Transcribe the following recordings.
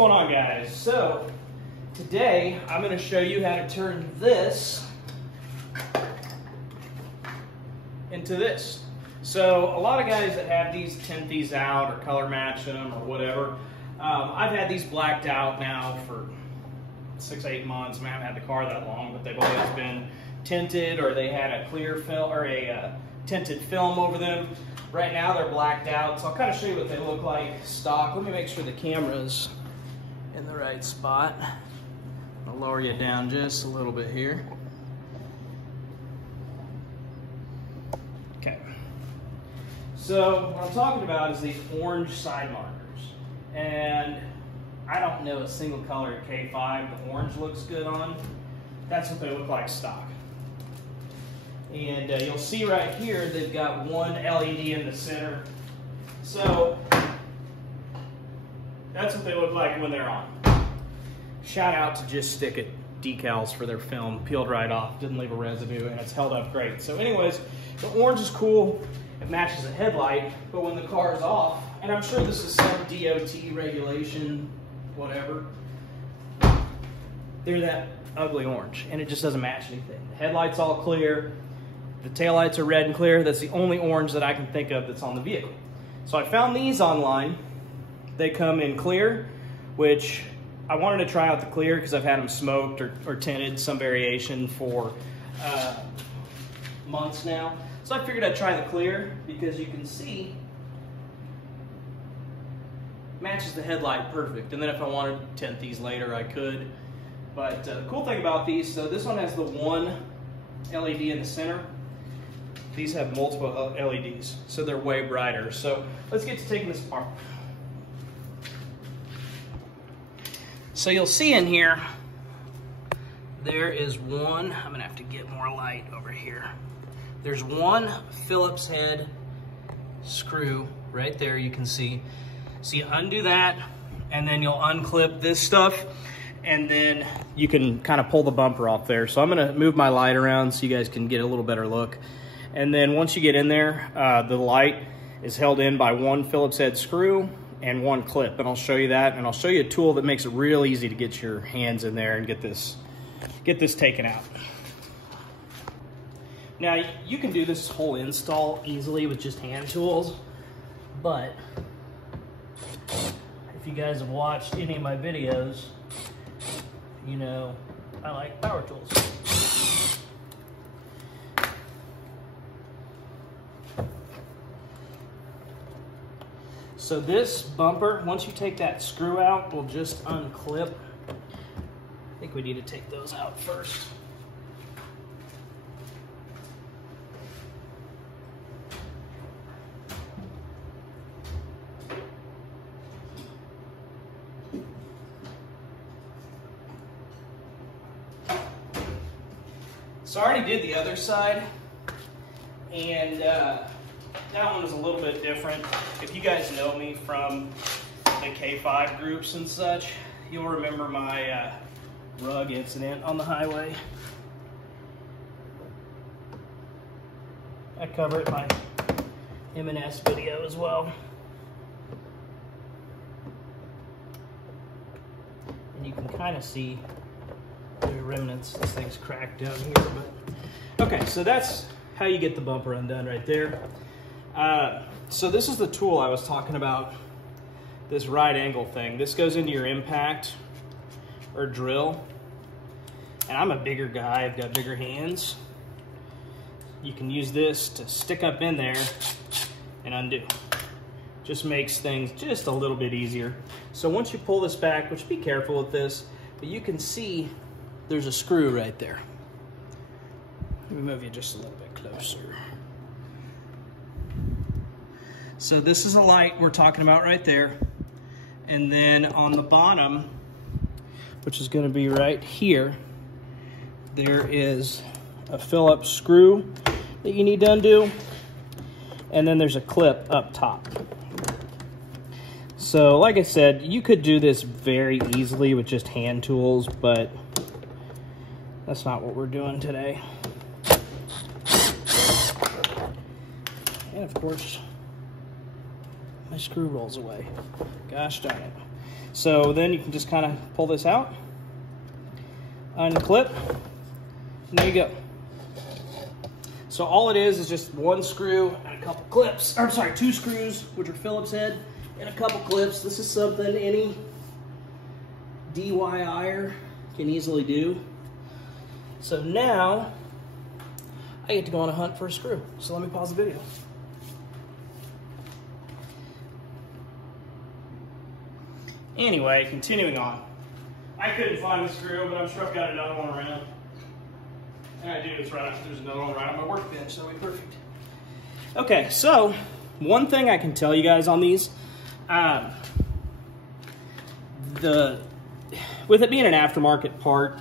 going on, guys? So today I'm going to show you how to turn this into this. So a lot of guys that have these tint these out or color match them or whatever. I've had these blacked out now for 6-8 months. I haven't had the car that long, but they've always been tinted, or they had a clear film or a tinted film over them. Right now they're blacked out, so I'll kind of show you what they look like stock. Let me make sure the camera's in the right spot. I'll lower you down just a little bit here. Okay. So what I'm talking about is these orange side markers. And I don't know a single color at K5 the orange looks good on. That's what they look like stock. And you'll see right here they've got one LED in the center. So that's what they look like when they're on. Shout out to Just Stick It decals for their film. Peeled right off, didn't leave a residue, and it's held up great. So anyways, the orange is cool. It matches the headlight, but when the car is off, and I'm sure this is some DOT regulation, whatever, they're that ugly orange, and it just doesn't match anything. The headlight's all clear. The taillights are red and clear. That's the only orange that I can think of that's on the vehicle. So I found these online. They come in clear, which I wanted to try out the clear because I've had them smoked or tinted, some variation, for months now. So I figured I'd try the clear because you can see matches the headlight perfect. And then if I wanted to tint these later, I could. But the cool thing about these, so this one has the one LED in the center. These have multiple LEDs, so they're way brighter. So let's get to taking this apart. So you'll see in here, there is one, I'm gonna have to get more light over here. There's one Phillips head screw right there, you can see. So you undo that, and then you'll unclip this stuff, and then you can kind of pull the bumper off there. So I'm gonna move my light around so you guys can get a little better look. And then once you get in there, the light is held in by one Phillips head screw and one clip, and I'll show you that, and I'll show you a tool that makes it real easy to get your hands in there and get this taken out. Now you can do this whole install easily with just hand tools, but if you guys have watched any of my videos, you know I like power tools. So this bumper, once you take that screw out, will just unclip. I think we need to take those out first. So I already did the other side, and that one is a little bit different. If you guys know me from the K5 groups and such, you'll remember my rug incident on the highway. I cover it in my M&S video as well. And you can kind of see the remnants. This thing's cracked down here, but okay, so that's how you get the bumper undone right there. So this is the tool I was talking about, this right angle thing. This goes into your impact or drill, and I'm a bigger guy, I've got bigger hands. You can use this to stick up in there and undo. Just makes things just a little bit easier. So once you pull this back, which be careful with this, but you can see there's a screw right there. Let me move you just a little bit closer. So this is a light we're talking about right there. And then on the bottom, which is going to be right here, there is a Phillips screw that you need to undo. And then there's a clip up top. So like I said, you could do this very easily with just hand tools, but that's not what we're doing today. And of course, my screw rolls away. Gosh darn it. So then you can just kind of pull this out, unclip, and there you go. So all it is just one screw and a couple clips, or sorry, 2 screws, which are Phillips head, and a couple clips. This is something any DIYer can easily do. So now I get to go on a hunt for a screw. So let me pause the video. Anyway, continuing on. I couldn't find the screw, but I'm sure I've got another one around. And I do, it's right up, there's another one right on my workbench, so it'll be perfect. Okay, so one thing I can tell you guys on these, with it being an aftermarket part,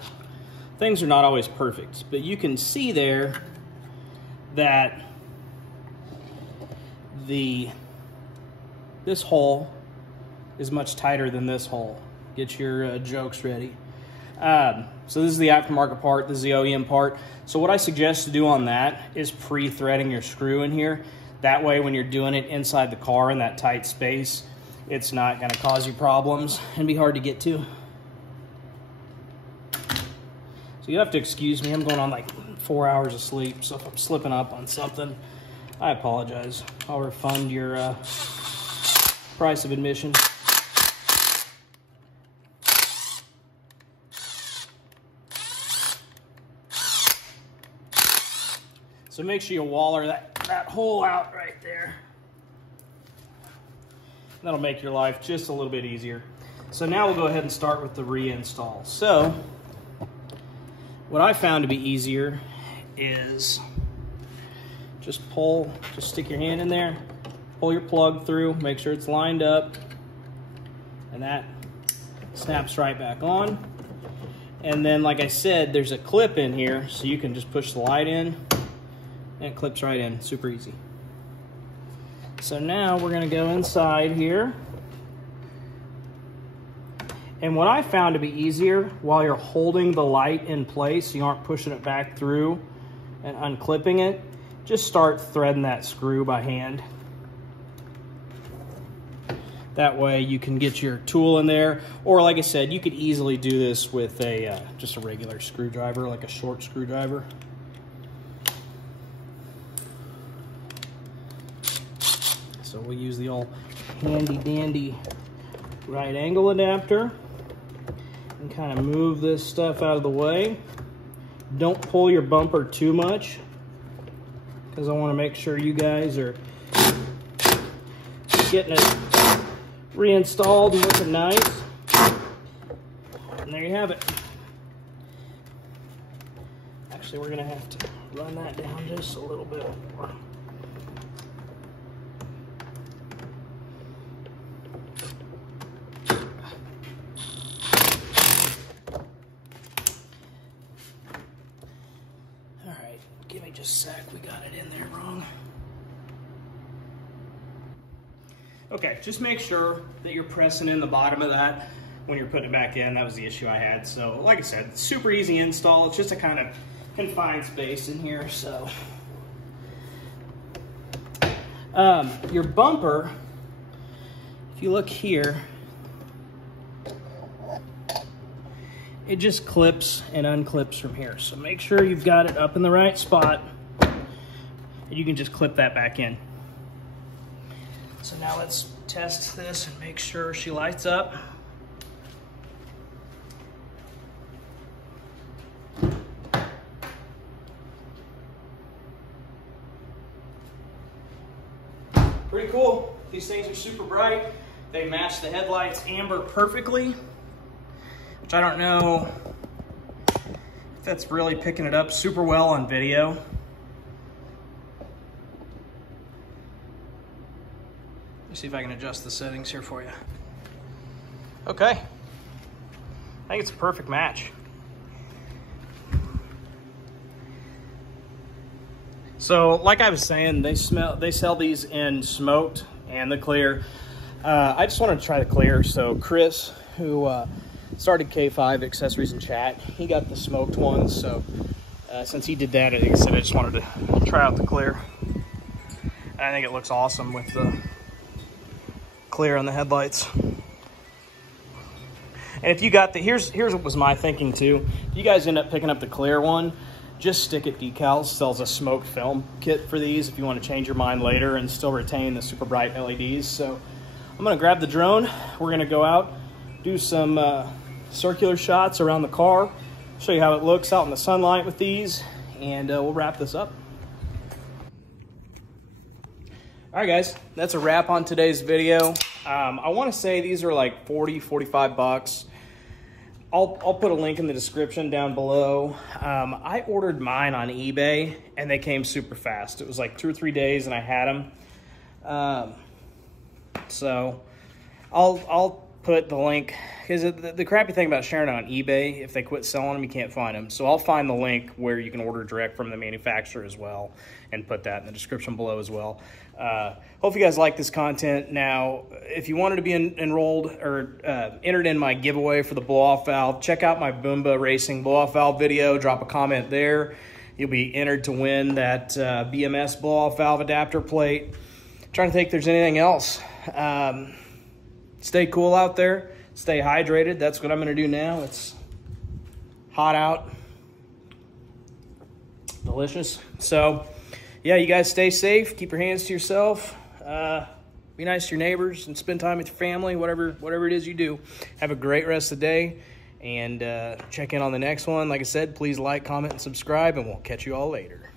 things are not always perfect, but you can see there that this hole is much tighter than this hole. Get your jokes ready. So this is the aftermarket part, this is the OEM part. So what I suggest to do on that is pre-threading your screw in here. That way when you're doing it inside the car in that tight space, it's not gonna cause you problems and be hard to get to. So you have to excuse me, I'm going on like 4 hours of sleep, so if I'm slipping up on something, I apologize. I'll refund your price of admission. So make sure you waller that hole out right there. That'll make your life just a little bit easier. So now we'll go ahead and start with the reinstall. So what I found to be easier is just stick your hand in there, pull your plug through, make sure it's lined up, and that snaps right back on. And then, like I said, there's a clip in here, so you can just push the light in, and it clips right in, super easy. So now we're gonna go inside here. And what I found to be easier, while you're holding the light in place, you aren't pushing it back through and unclipping it, just start threading that screw by hand. That way you can get your tool in there, or like I said, you could easily do this with a just a regular screwdriver, like a short screwdriver. So we'll use the old handy dandy right angle adapter and kind of move this stuff out of the way. Don't pull your bumper too much, because I want to make sure you guys are getting it reinstalled and looking nice. And there you have it. Actually, we're going to have to run that down just a little bit more. Give me just a sec, we got it in there wrong. Okay, just make sure that you're pressing in the bottom of that when you're putting it back in. That was the issue I had. So like I said, super easy install. It's just a kind of confined space in here. So your bumper, if you look here, it just clips and unclips from here. So make sure you've got it up in the right spot, and you can just clip that back in. So now let's test this and make sure she lights up. Pretty cool. These things are super bright. They match the headlights amber perfectly, which I don't know if that's really picking it up super well on video. Let me see if I can adjust the settings here for you. Okay, I think it's a perfect match. So like I was saying, they sell these in smoked and the clear. I just wanted to try the clear. So Chris, who started K5 Accessories and Chat, he got the smoked ones. So since he did that, like I said, I just wanted to try out the clear. And I think it looks awesome with the clear on the headlights. And if you got the, here's what was my thinking too. If you guys end up picking up the clear one, just Stick It Decals sells a smoked film kit for these if you want to change your mind later and still retain the super bright LEDs. So I'm going to grab the drone. We're going to go out, do some circular shots around the car, show you how it looks out in the sunlight with these, and we'll wrap this up. All right, guys, that's a wrap on today's video. I want to say these are like 40, 45 bucks. I'll put a link in the description down below. I ordered mine on eBay and they came super fast. It was like 2 or 3 days and I had them. So I'll put the link, because the crappy thing about sharing it on eBay, if they quit selling them, you can't find them. So I'll find the link where you can order direct from the manufacturer as well and put that in the description below as well. Hope you guys like this content. Now, if you wanted to be enrolled or entered in my giveaway for the blow-off valve, check out my Boomba Racing blow-off valve video. Drop a comment there. You'll be entered to win that BMS blow-off valve adapter plate. I'm trying to think if there's anything else. Stay cool out there. Stay hydrated. That's what I'm going to do now. It's hot out. Delicious. So, yeah, you guys stay safe. Keep your hands to yourself. Be nice to your neighbors and spend time with your family, whatever it is you do. Have a great rest of the day, and check in on the next one. Like I said, please like, comment, and subscribe, and we'll catch you all later.